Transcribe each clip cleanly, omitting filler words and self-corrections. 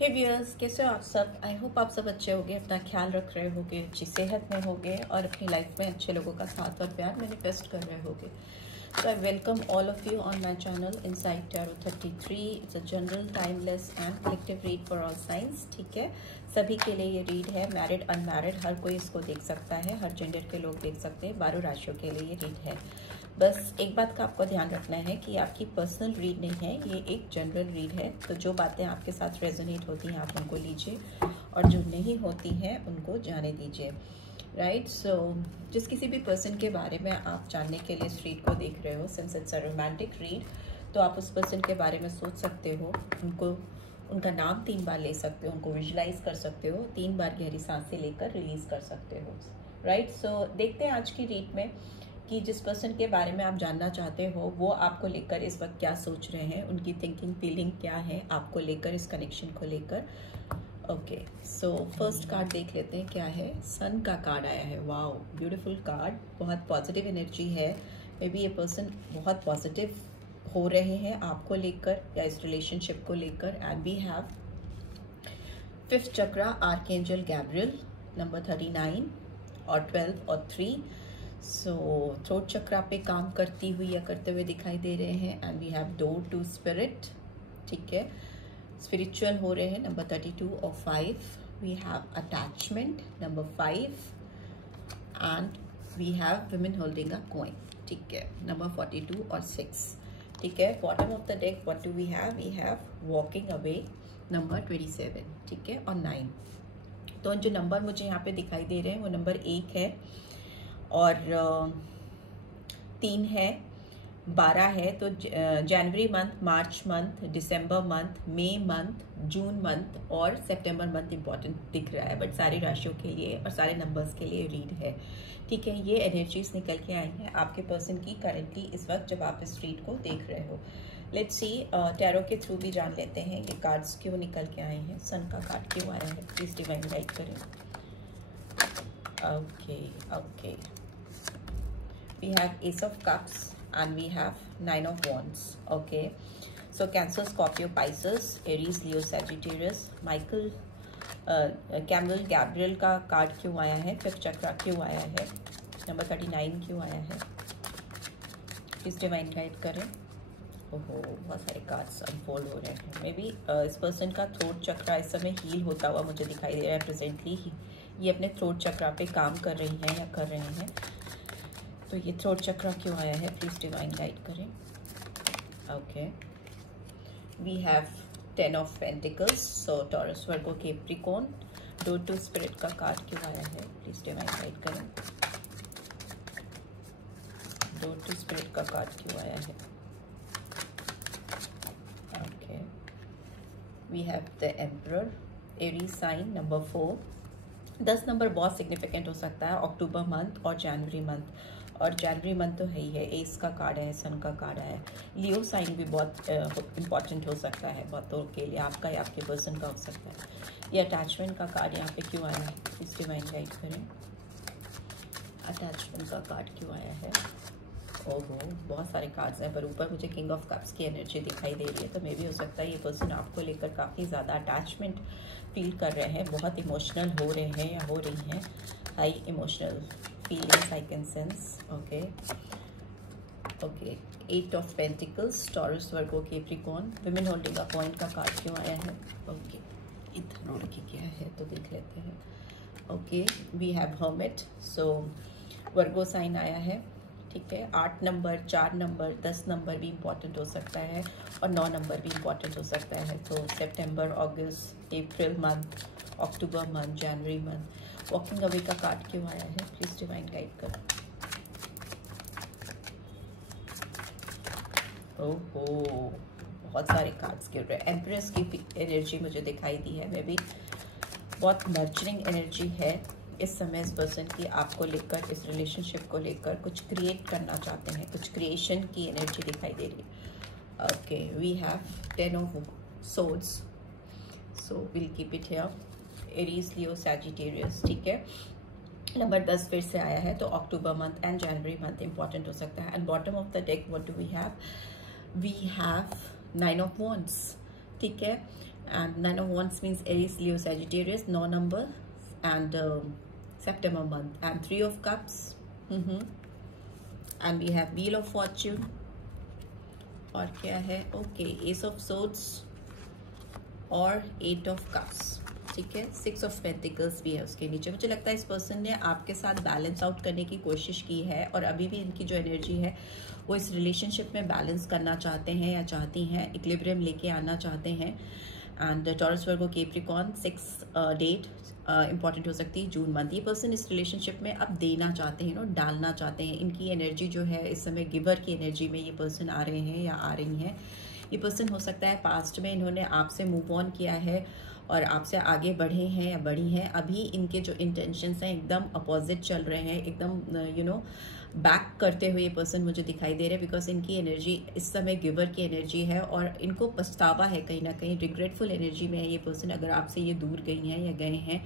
हे viewers, कैसे हो आप सब। आई होप आप सब अच्छे होंगे, अपना ख्याल रख रहे होंगे, अच्छी सेहत में होंगे और अपनी लाइफ में अच्छे लोगों का साथ और प्यार मैनिफेस्ट कर रहे होंगे। So I welcome all of you on my channel Insight Tarot 33. It's a general, timeless and collective read for all signs. ठीक है, सभी के लिए ये रीड है, मैरिड अनमैरिड हर कोई इसको देख सकता है, हर जेंडर के लोग देख सकते हैं। 12 राशियों के लिए ये रीड है। बस एक बात का आपको ध्यान रखना है कि आपकी पर्सनल रीड नहीं है, ये एक जनरल रीड है। तो जो बातें आपके साथ रेजोनेट होती हैं आप उनको लीजिए और जो नहीं होती हैं उनको जाने दीजिए। राइट, सो जिस किसी भी पर्सन के बारे में आप जानने के लिए इस रीड को देख रहे हो, since it's a romantic read, तो आप उस पर्सन के बारे में सोच सकते हो, उनका नाम 3 बार ले सकते हो, उनको विजुलाइज कर सकते हो, 3 बार गहरी सांसें लेकर रिलीज कर सकते हो। राइट, सो देखते हैं आज की रीड में कि जिस पर्सन के बारे में आप जानना चाहते हो वो आपको लेकर इस वक्त क्या सोच रहे हैं, उनकी थिंकिंग फीलिंग क्या है आपको लेकर, इस कनेक्शन को लेकर। ओके, सो फर्स्ट कार्ड देख लेते हैं क्या है। सन का कार्ड आया है। वाओ, ब्यूटीफुल कार्ड, बहुत पॉजिटिव एनर्जी है। मे बी ये पर्सन बहुत पॉजिटिव हो रहे हैं आपको लेकर या इस रिलेशनशिप को लेकर। And we have 5th chakra, archangel Gabriel, number 39 और 12 और 3। सो थ्रोट चक्रा पे काम करती हुई या करते हुए दिखाई दे रहे हैं। And we have door to spirit, ठीक है, स्पिरिचुअल हो रहे हैं, नंबर 32 और 5। We have attachment, number 5 and we have women holding a coin, ठीक है, नंबर 42 और 6, ठीक है। Bottom of the deck what do we have walking away, number 27, ठीक है, और 9। तो जो नंबर मुझे यहाँ पे दिखाई दे रहे हैं वो नंबर 1 है और 3 है, 12 है। तो जनवरी मंथ, मार्च मंथ, दिसंबर मंथ, मई मंथ, जून मंथ और सितंबर मंथ इंपॉर्टेंट दिख रहा है, बट सारी राशियों के लिए और सारे नंबर्स के लिए रीड है, ठीक है। ये एनर्जीज निकल के आई हैं आपके पर्सन की करेंटली इस वक्त जब आप इस रीड को देख रहे हो। लेट्स सी, टैरो के थ्रू भी जान लेते हैं ये कार्ड्स क्यों निकल के आए हैं, सन का कार्ड क्यों आया है, प्लीज डिवाइन गाइड करें। Okay, we have Ace of Cups and we have 9 of Wands. Okay, so Cancer, Scorpio, Pisces, Aries, Leo, Sagittarius, Michael, camel Gabriel का कार्ड क्यों आया है, 5th चक्रा क्यों आया है, नंबर 39 क्यों आया है, प्लीज डिवाइन गाइड करें। ओहो, बहुत सारे कार्ड्स अनफोल्ड हो रहे हैं। मे बी इस पर्सन का थ्रोट चक्रा इस समय हील होता हुआ मुझे दिखाई दे रहा है। प्रेजेंटली ये अपने थ्रोट चक्रा पे काम कर रही हैं या कर रहे हैं। तो ये थ्रोट चक्रा क्यों आया है, प्लीज डिवाइन गाइड करें। Okay, we have 10 of pentacles, so Taurus, Virgo, Capricorn. Door to spirit का कार्ड क्यों आया है, प्लीज डिवाइन गाइड करें। डोर टू स्पिरिट का कार्ड क्यों आया है। Okay, we have the emperor, Aries sign, number 4। 10 number बहुत सिग्निफिकेंट हो सकता है अक्टूबर मंथ और जनवरी मंथ, और जनवरी मंथ तो है ही है। एस का कार्ड है, सन का कार्ड है। लियो साइन भी बहुत इंपॉर्टेंट हो सकता है बहुतों के लिए, आपका या आपके पर्सन का हो सकता है। ये अटैचमेंट का कार्ड यहाँ पे क्यों आया है, प्लीज डिवाइन गाइड करें। अटैचमेंट का कार्ड क्यों आया है। ओहो, बहुत सारे कार्ड्स हैं, पर ऊपर मुझे किंग ऑफ कप्स की एनर्जी दिखाई दे रही है। तो मे भी हो सकता है ये पर्सन आपको लेकर काफ़ी ज़्यादा अटैचमेंट फील कर रहे हैं, बहुत इमोशनल हो रहे हैं या हो रही हैं, high emotional feelings I can sense. Okay, 8 of pentacles, taurus, Virgo, Capricorn, women holding a coin का कार्ड क्यों आया है। ओके, इतना लड़की क्या है तो देख लेते हैं। Okay, we have hermit, so Virgo sign आया है, ठीक है। 8 नंबर, 4 नंबर, 10 नंबर भी इम्पॉर्टेंट हो सकता है और 9 नंबर भी इम्पॉर्टेंट हो सकता है। तो सितंबर, अगस्त, अप्रैल मंथ, अक्टूबर मंथ, जनवरी मंथ। वॉकिंग अवे का कार्ड क्यों आया है, प्लीज डिवाइन गाइड करें। ओहो, बहुत सारे कार्ड्स गिर रहे हैं। एम्प्रेस की एनर्जी मुझे दिखाई दी है, मे बी बहुत नर्चरिंग एनर्जी है इस समय इस पर्सन की आपको लेकर, इस रिलेशनशिप को लेकर कुछ क्रिएट करना चाहते हैं, कुछ क्रिएशन की एनर्जी दिखाई दे रही है। Okay, we have 10 of swords, so will keep it here. Aries, Leo, Sagittarius, ठीक है। नंबर 10 फिर से आया है, तो अक्टूबर मंथ एंड जनवरी मंथ इंपॉर्टेंट हो सकता है। And bottom of the deck what do we have 9 of wands, ठीक है। And Nine of Wands means Aries, Leo, Sagittarius, no number, and September month. And Three of Cups. And we have Wheel of Fortune. और क्या है? Okay, Ace of Swords और Eight of Cups. ठीक है, Six of Pentacles भी है उसके नीचे. मुझे लगता है इस पर्सन ने आपके साथ बैलेंस आउट करने की कोशिश की है, और अभी भी इनकी जो एनर्जी है वो इस रिलेशनशिप में बैलेंस करना चाहते हैं या चाहती हैं, इक्विलिब्रियम लेके आना चाहते हैं. And Taurus, Virgo, Capricorn, 6 date important हो सकती है, जून मंथ. ये पर्सन इस रिलेशनशिप में अब देना चाहते हैं, डालना चाहते हैं. इनकी एनर्जी जो है इस समय गिवर की एनर्जी में ये पर्सन आ रहे हैं या आ रही हैं. ये पर्सन हो सकता है पास्ट में इन्होंने आपसे मूव ऑन किया है और आपसे आगे बढ़े हैं या बढ़ी हैं. अभी इनके जो इंटेंशंस हैं एकदम अपोजिट चल रहे हैं, एकदम बैक करते हुए ये पर्सन मुझे दिखाई दे रहे हैं, बिकॉज इनकी एनर्जी इस समय गिवर की एनर्जी है और इनको पछतावा है, कहीं ना कहीं रिग्रेटफुल एनर्जी में है ये पर्सन. अगर आपसे ये दूर गई हैं या गए हैं,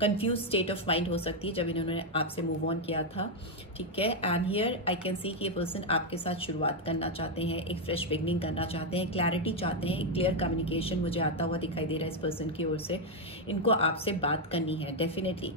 कंफ्यूज स्टेट ऑफ माइंड हो सकती है जब इन्होंने आपसे मूव ऑन किया था. ठीक है, and here I can see कि ये पर्सन आपके साथ शुरुआत करना चाहते हैं, एक फ्रेश बिगनिंग करना चाहते हैं, क्लैरिटी चाहते हैं, एक क्लियर कम्युनिकेशन मुझे आता हुआ दिखाई दे रहा है इस पर्सन की ओर से. इनको आपसे बात करनी है डेफिनेटली.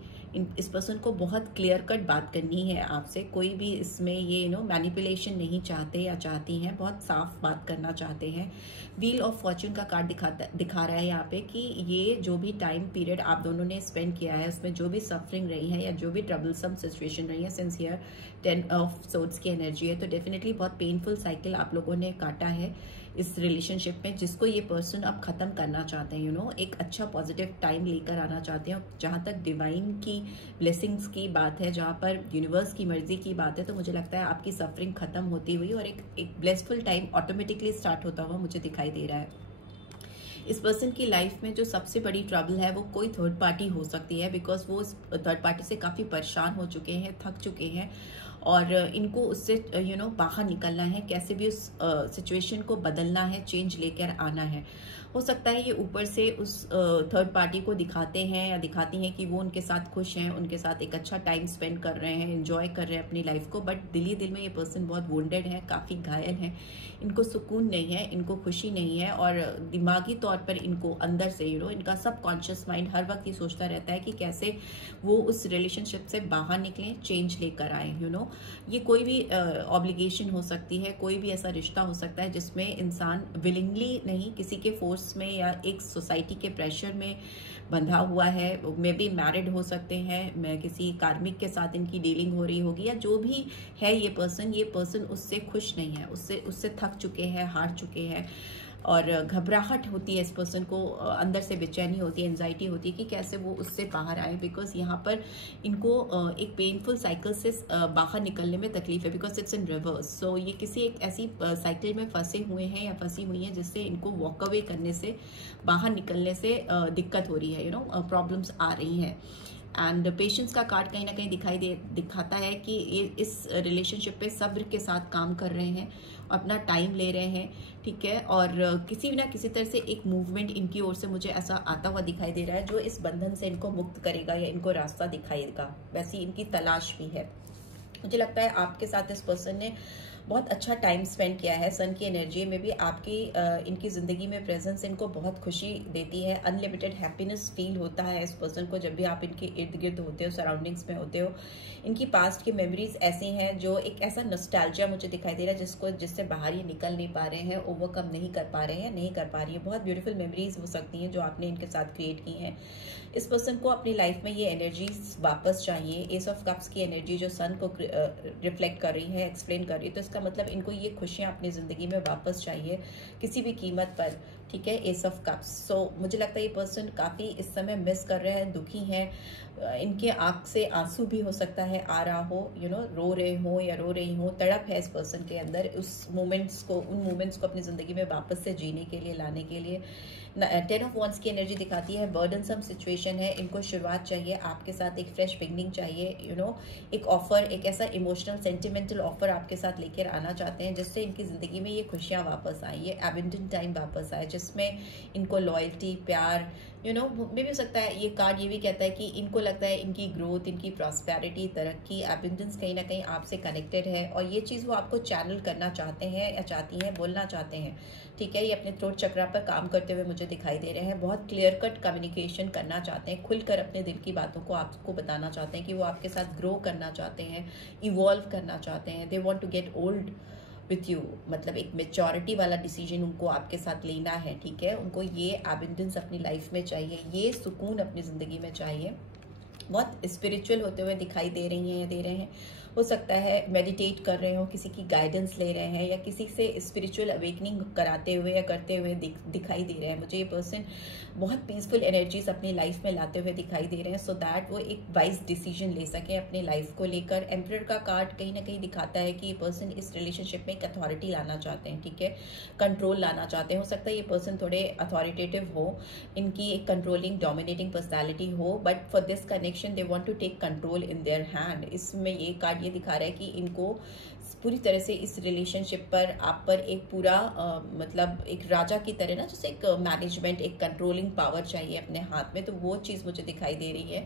इस पर्सन को बहुत क्लियर कट बात करनी है आपसे. कोई भी इसमें ये मैनिपुलेशन नहीं चाहते या चाहती हैं, बहुत साफ बात करना चाहते हैं. व्हील ऑफ फॉर्च्यून का कार्ड दिखा रहा है यहाँ पे कि ये जो भी टाइम पीरियड आप दोनों ने स्पेंड किया है, उसमें जो भी सफरिंग रही है या जो भी ट्रबलसम सिचुएशन रही है, सिंस हियर 10 ऑफ सोर्ड्स की एनर्जी है, तो डेफिनेटली बहुत पेनफुल साइकिल आप लोगों ने काटा है इस रिलेशनशिप में, जिसको ये पर्सन अब खत्म करना चाहते हैं. एक अच्छा पॉजिटिव टाइम लेकर आना चाहते हैं. जहाँ तक डिवाइन की ब्लेसिंग्स की बात है, जहाँ पर यूनिवर्स की मर्जी की बात है, तो मुझे लगता है आपकी सफरिंग खत्म होती हुई और एक ब्लेसफुल टाइम ऑटोमेटिकली स्टार्ट होता हुआ मुझे दिखाई दे रहा है. इस पर्सन की लाइफ में जो सबसे बड़ी ट्रबल है वो कोई थर्ड पार्टी हो सकती है, बिकॉज वो थर्ड पार्टी से काफ़ी परेशान हो चुके हैं, थक चुके हैं, और इनको उससे बाहर निकलना है. कैसे भी उस सिचुएशन को बदलना है, चेंज लेकर आना है. हो सकता है ये ऊपर से उस थर्ड पार्टी को दिखाते हैं या दिखाती हैं कि वो उनके साथ खुश हैं, उनके साथ एक अच्छा टाइम स्पेंड कर रहे हैं, एंजॉय कर रहे हैं अपनी लाइफ को, बट दिल में ये पर्सन बहुत वुंडेड है, काफ़ी घायल हैं. इनको सुकून नहीं है, इनको खुशी नहीं है, और दिमागी तौर पर इनको अंदर से इनका सबकॉन्शियस माइंड हर वक्त ये सोचता रहता है कि कैसे वो उस रिलेशनशिप से बाहर निकलें, चेंज लेकर आए. ये कोई भी ऑब्लिगेशन हो सकती है, कोई भी ऐसा रिश्ता हो सकता है जिसमें इंसान विलिंगली नहीं, किसी के फोर्स में या एक सोसाइटी के प्रेशर में बंधा हुआ है. मे बी मैरिड हो सकते हैं, मैं किसी कार्मिक के साथ इनकी डीलिंग हो रही होगी, या जो भी है ये पर्सन उससे खुश नहीं है, उससे थक चुके हैं, हार चुके हैं, और घबराहट होती है इस पर्सन को, अंदर से बेचैनी होती है, एंजाइटी होती है कि कैसे वो उससे बाहर आए, बिकॉज यहाँ पर इनको एक पेनफुल साइकिल से बाहर निकलने में तकलीफ है, बिकॉज इट्स इन रिवर्स. सो ये किसी एक ऐसी साइकिल में फंसे हुए हैं या फंसी हुई हैं जिससे इनको वॉक अवे करने से, बाहर निकलने से दिक्कत हो रही है, प्रॉब्लम्स आ रही हैं. एंड पेशेंस का कार्ड कहीं ना कहीं दिखाता है कि ये इस रिलेशनशिप पे सब्र के साथ काम कर रहे हैं, अपना टाइम ले रहे हैं. ठीक है, और किसी भी ना किसी तरह से एक मूवमेंट इनकी ओर से मुझे ऐसा आता हुआ दिखाई दे रहा है जो इस बंधन से इनको मुक्त करेगा या इनको रास्ता दिखाएगा. वैसी इनकी तलाश भी है. मुझे लगता है आपके साथ इस पर्सन ने बहुत अच्छा टाइम स्पेंड किया है. सन की एनर्जी में भी आपकी इनकी ज़िंदगी में प्रेजेंस इनको बहुत खुशी देती है. अनलिमिटेड हैप्पीनेस फील होता है इस पर्सन को जब भी आप इनके इर्द गिर्द होते हो, सराउंडिंग्स में होते हो. इनकी पास्ट की मेमोरीज ऐसी हैं जो एक ऐसा नॉस्टैल्जिया मुझे दिखाई दे रहा है जिससे बाहर ये निकल नहीं पा रहे हैं, ओवरकम नहीं कर पा रहे हैं, नहीं कर पा रही है. बहुत ब्यूटीफुल मेमोरीज हो सकती हैं जो आपने इनके साथ क्रिएट की हैं. इस पर्सन को अपनी लाइफ में ये एनर्जी वापस चाहिए. एस ऑफ कप्स की एनर्जी जो सन को रिफ्लेक्ट कर रही है, एक्सप्लेन कर रही है, तो इसका मतलब इनको ये खुशियाँ अपनी ज़िंदगी में वापस चाहिए किसी भी कीमत पर. ठीक है, एस ऑफ कप्स. सो मुझे लगता है ये पर्सन काफ़ी इस समय मिस कर रहे हैं, दुखी हैं. इनके आँख से आंसू भी हो सकता है आ रहा हो, रो रहे हो या रो रही हो. तड़प है इस पर्सन के अंदर उन मोमेंट्स को अपनी ज़िंदगी में वापस से जीने के लिए, लाने के लिए. 10 ऑफ वॉन्ड्स की एनर्जी दिखाती है बर्डनसम सिचुएशन है. इनको शुरुआत चाहिए, आपके साथ एक फ्रेश बिगनिंग चाहिए. एक ऑफर, एक ऐसा इमोशनल सेंटिमेंटल ऑफर आपके साथ लेकर आना चाहते हैं जिससे इनकी ज़िंदगी में ये खुशियाँ वापस आए, ये एबंडेंट टाइम वापस आए, जिसमें इनको लॉयल्टी, प्यार, यू नो मे भी हो सकता है ये कार्ड ये भी कहता है कि इनको लगता है इनकी ग्रोथ, इनकी प्रॉस्पेरिटी, तरक्की, एबंडेंस कहीं ना कहीं आपसे कनेक्टेड है, और ये चीज़ वो आपको चैनल करना चाहते हैं या चाहती हैं, बोलना चाहते हैं, ठीक है। ये अपने थ्रोट चक्रा पर काम करते हुए मुझे दिखाई दे रहे हैं। बहुत क्लियर कट कम्युनिकेशन करना चाहते हैं, खुलकर अपने दिल की बातों को आपको बताना चाहते हैं कि वो आपके साथ ग्रो करना चाहते हैं, इवॉल्व करना चाहते हैं। They want to get old with you, मतलब एक मेच्योरिटी वाला डिसीजन उनको आपके साथ लेना है, ठीक है। उनको ये एबंडेंस अपनी लाइफ में चाहिए, ये सुकून अपनी ज़िंदगी में चाहिए। बहुत स्पिरिचुअल होते हुए दिखाई दे रही हैं या दे रहे हैं। हो सकता है मेडिटेट कर रहे हो, किसी की गाइडेंस ले रहे हैं, या किसी से स्पिरिचुअल अवेकनिंग कराते हुए या करते हुए दिखाई दे रहे हैं। मुझे ये पर्सन बहुत पीसफुल एनर्जीज अपनी लाइफ में लाते हुए दिखाई दे रहे हैं, सो दैट वो एक वाइज डिसीजन ले सकें अपने लाइफ को लेकर। एम्परर का कार्ड कहीं ना कहीं दिखाता है कि ये पर्सन इस रिलेशनशिप में एक अथॉरिटी लाना चाहते हैं, ठीक है, कंट्रोल लाना चाहते हैं। हो सकता है ये पर्सन थोड़े अथॉरिटेटिव हो, इनकी एक कंट्रोलिंग डोमिनेटिंग पर्सनैलिटी हो, but for this connection they want to take control in their hand. इसमें ये कार्ड ये दिखा रहा है कि इनको पूरी तरह से इस रिलेशनशिप पर, आप पर एक पूरा मतलब एक राजा की तरह ना, जैसे एक मैनेजमेंट, एक कंट्रोलिंग पावर चाहिए अपने हाथ में, तो वो चीज़ मुझे दिखाई दे रही है।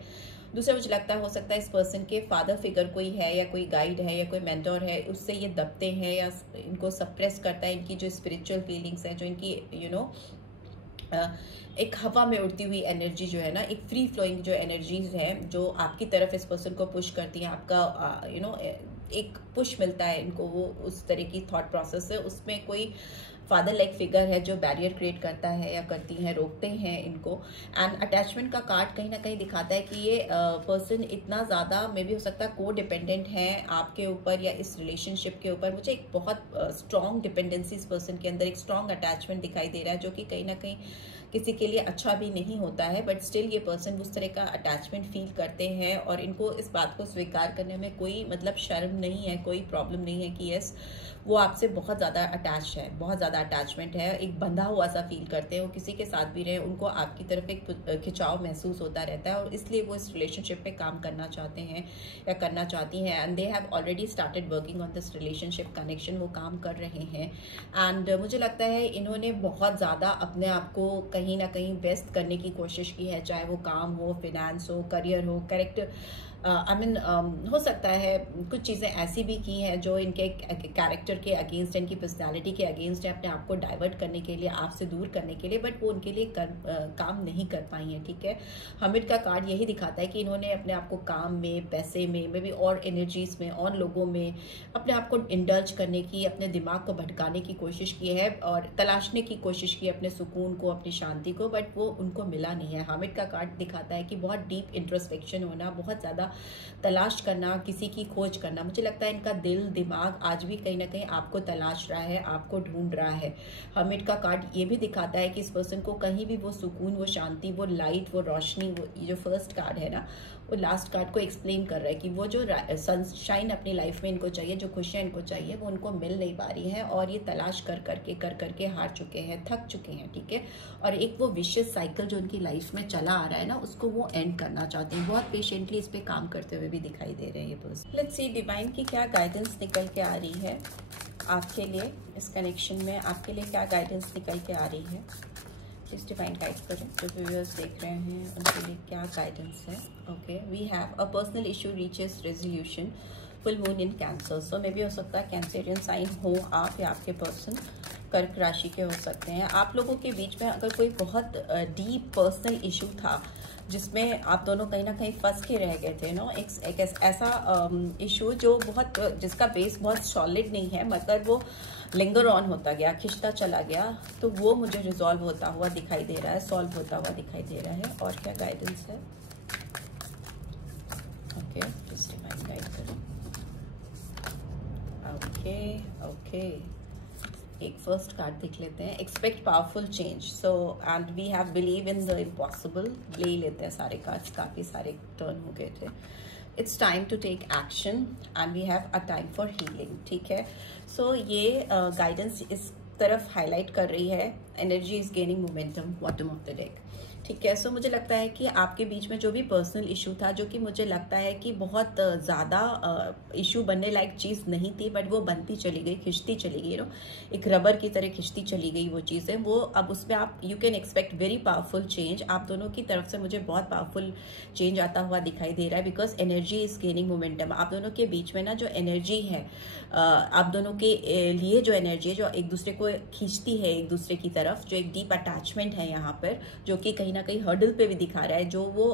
दूसरा मुझे लगता है हो सकता है इस पर्सन के फादर फिगर कोई है, या कोई गाइड है, या कोई मेंटोर है, उससे ये दबते हैं या इनको सप्रेस करता है। इनकी जो स्पिरिचुअल फीलिंग्स हैं, जो इनकी यू नो एक हवा में उड़ती हुई एनर्जी जो है ना, एक फ्री फ्लोइंग जो एनर्जीज है, जो आपकी तरफ इस पर्सन को पुश करती हैं, आपका यू नो एक पुश मिलता है इनको, वो उस तरह की थॉट प्रोसेस है। उसमें कोई फादर लाइक फिगर है जो बैरियर क्रिएट करता है या करती हैं, रोकते हैं इनको। एंड अटैचमेंट का कार्ड कहीं ना कहीं दिखाता है कि ये पर्सन इतना ज़्यादा मे भी हो सकता है को डिपेंडेंट है आपके ऊपर या इस रिलेशनशिप के ऊपर। मुझे एक बहुत स्ट्रॉन्ग डिपेंडेंसी इस पर्सन के अंदर, एक स्ट्रॉन्ग अटैचमेंट दिखाई दे रहा है, जो कि कहीं ना कहीं किसी के लिए अच्छा भी नहीं होता है, बट स्टिल ये पर्सन उस तरह का अटैचमेंट फील करते हैं, और इनको इस बात को स्वीकार करने में कोई मतलब शर्म नहीं है, कोई प्रॉब्लम नहीं है कि यस वो आपसे बहुत ज़्यादा अटैच है, बहुत ज़्यादा अटैचमेंट है, एक बंधा हुआ सा फील करते हैं। वो किसी के साथ भी रहे, उनको आपकी तरफ एक खिंचाव महसूस होता रहता है, और इसलिए वो इस रिलेशनशिप पे काम करना चाहते हैं या करना चाहती हैं। And they have already started working on this relationship connection, वो काम कर रहे हैं। एंड मुझे लगता है इन्होंने बहुत ज़्यादा अपने आप को कहीं ना कहीं बेस्ट करने की कोशिश की है, चाहे वो काम हो, फिनेंस हो, करियर हो, कैरेक्टर हो सकता है कुछ चीज़ें ऐसी भी की हैं जो इनके कैरेक्टर के अगेंस्ट, इनकी पर्सनालिटी के अगेंस्ट है, अपने आप को डाइवर्ट करने के लिए, आपसे दूर करने के लिए, बट वो उनके लिए काम नहीं कर पाई हैं, ठीक है। हमिद का कार्ड यही दिखाता है कि इन्होंने अपने आप को काम में, पैसे में, मे भी और एनर्जीज में, और लोगों में अपने आप को इंडल्ज करने की, अपने दिमाग को भटकाने की कोशिश की है, और तलाशने की कोशिश की अपने सुकून को, अपनी शांति को, बट वो उनको मिला नहीं है। हमिद का कार्ड दिखाता है कि बहुत डीप इंट्रोस्पेक्शन होना, बहुत ज़्यादा तलाश करना, किसी की खोज करना। मुझे लगता है इनका दिल, दिमाग आज भी कहीं ना कहीं आपको तलाश रहा है, आपको ढूंढ रहा है। हमिद का कार्ड ये भी दिखाता है कि इस पर्सन को कहीं भी वो सुकून, वो शांति, वो लाइट, वो रोशनी, वो ये जो फर्स्ट कार्ड है ना, वो लास्ट कार्ड को एक्सप्लेन कर रहा है कि वो जो सनशाइन अपनी लाइफ में इनको चाहिए, जो खुशियाँ इनको चाहिए, वो उनको मिल नहीं पा रही है, और ये तलाश कर करके हार चुके हैं, थक चुके हैं, ठीक है। और एक वो विशियस साइकिल जो उनकी लाइफ में चला आ रहा है ना, उसको वो एंड करना चाहते हैं। बहुत पेशेंटली इस पे काम करते हुए भी दिखाई दे रहे हैं ये पर्सन। लेट्स सी डिवाइन की क्या गाइडेंस निकल के आ रही है आपके लिए इस कनेक्शन में, आपके लिए क्या गाइडेंस निकल के आ रही है। प्लीज डिवाइन गाइड करें, जो व्यूअर्स देख रहे हैं उनके लिए क्या गाइडेंस है। Okay, we have a personal issue reaches resolution, full moon in Cancer. So May भी हो सकता है कैंसरियन साइन हो आप, या आपके पर्सन कर्क राशि के हो सकते हैं। आप लोगों के बीच में अगर कोई बहुत डीप पर्सनल इशू था जिसमें आप दोनों कहीं ना कहीं फंस के रह गए थे, नो, एक ऐसा इशू जो बहुत, जिसका बेस बहुत सॉलिड नहीं है, मगर वो लिंगर ऑन होता गया, खिंचता चला गया, तो वो मुझे रिजॉल्व होता हुआ दिखाई दे रहा है, सॉल्व होता हुआ दिखाई दे रहा है। और क्या गाइडेंस है। ओके, प्लीज डिवाइन गाइड करें। ओके, एक फर्स्ट कार्ड देख लेते हैं, expect powerful change. So and we have believe in the impossible. ले लेते हैं सारे कार्ड्स, काफ़ी सारे टर्न हो गए थे। It's time to take action and we have a time for healing, ठीक है। सो ये गाइडेंस इस तरफ हाईलाइट कर रही है, energy is gaining momentum, bottom of the deck, ठीक है। सो मुझे लगता है कि आपके बीच में जो भी पर्सनल इशू था, जो कि मुझे लगता है कि बहुत ज़्यादा इशू बनने लायक चीज़ नहीं थी, बट वो बनती चली गई, खिंचती चली गई, एक रबर की तरह खिंचती चली गई वो चीज़ें, वो अब उसमें आप you can expect very powerful change. आप दोनों की तरफ से मुझे बहुत पावरफुल चेंज आता हुआ दिखाई दे रहा है, because energy is gaining momentum. आप दोनों के बीच में ना जो एनर्जी है, आप दोनों के लिए जो एनर्जी है, जो एक दूसरे को खींचती है एक दूसरे की तरफ, जो एक डीप अटैचमेंट है यहाँ पर, जो कि कहीं ना कहीं हर्डल पे भी दिखा रहा है, जो वो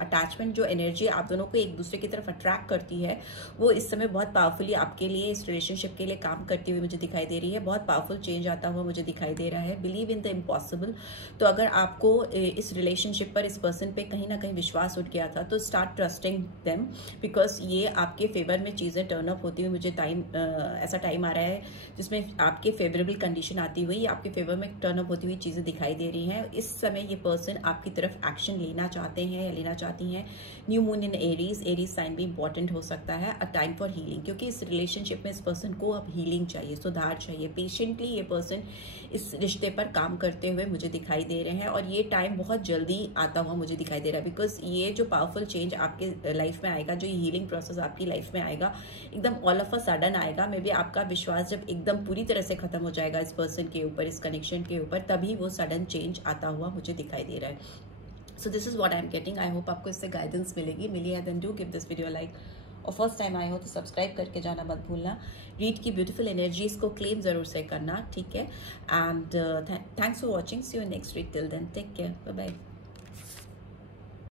अटैचमेंट, जो एनर्जी आप दोनों को एक दूसरे की तरफ अट्रैक्ट करती है, वो इस समय बहुत पावरफुली आपके लिए, इस रिलेशनशिप के लिए काम करती हुई मुझे दिखाई दे रही है। बहुत पावरफुल चेंज आता हुआ मुझे दिखाई दे रहा है। Believe in the impossible. तो अगर आपको इस रिलेशनशिप पर, इस पर्सन पे कहीं ना कहीं विश्वास उठ गया था, तो स्टार्ट ट्रस्टिंग देम, बिकॉज ये आपके फेवर में चीजें टर्न अप होती हुई मुझे ऐसा टाइम आ रहा है जिसमें आपके फेवरेबल कंडीशन आती हुई, आपके फेवर में टर्न अप होती हुई चीजें दिखाई दे रही हैं। इस समय ये पर्सन आपकी तरफ एक्शन लेना चाहते हैं या लेना चाहती हैं। New moon in Aries sign भी इंपॉर्टेंट हो सकता है। अ टाइम फॉर हीलिंग, क्योंकि इस रिलेशनशिप में इस पर्सन को अब हीलिंग चाहिए, सुधार चाहिए। पेशेंटली ये पर्सन इस रिश्ते पर काम करते हुए मुझे दिखाई दे रहे हैं, और ये टाइम बहुत जल्दी आता हुआ मुझे दिखाई दे रहा है, बिकॉज ये जो पावरफुल चेंज आपके लाइफ में आएगा, जो ये हीलिंग प्रोसेस आपकी लाइफ में आएगा, एकदम ऑल ऑफ अ सडन आएगा। मे बी आपका विश्वास जब एकदम पूरी तरह से खत्म हो जाएगा इस पर्सन के ऊपर, इस कनेक्शन के ऊपर, तभी वो सडन चेंज आता हुआ मुझे दिखाई दे रहा है। So this is what I am getting. I hope आपको इससे गाइडेंस मिली है। Then do give this video like, और फर्स्ट टाइम आए हो तो सब्सक्राइब करके जाना मत भूलना। रीड की ब्यूटीफुल एनर्जीज को क्लेम जरूर से करना, ठीक है। And thanks for watching. See you next read. Till then take care, bye bye.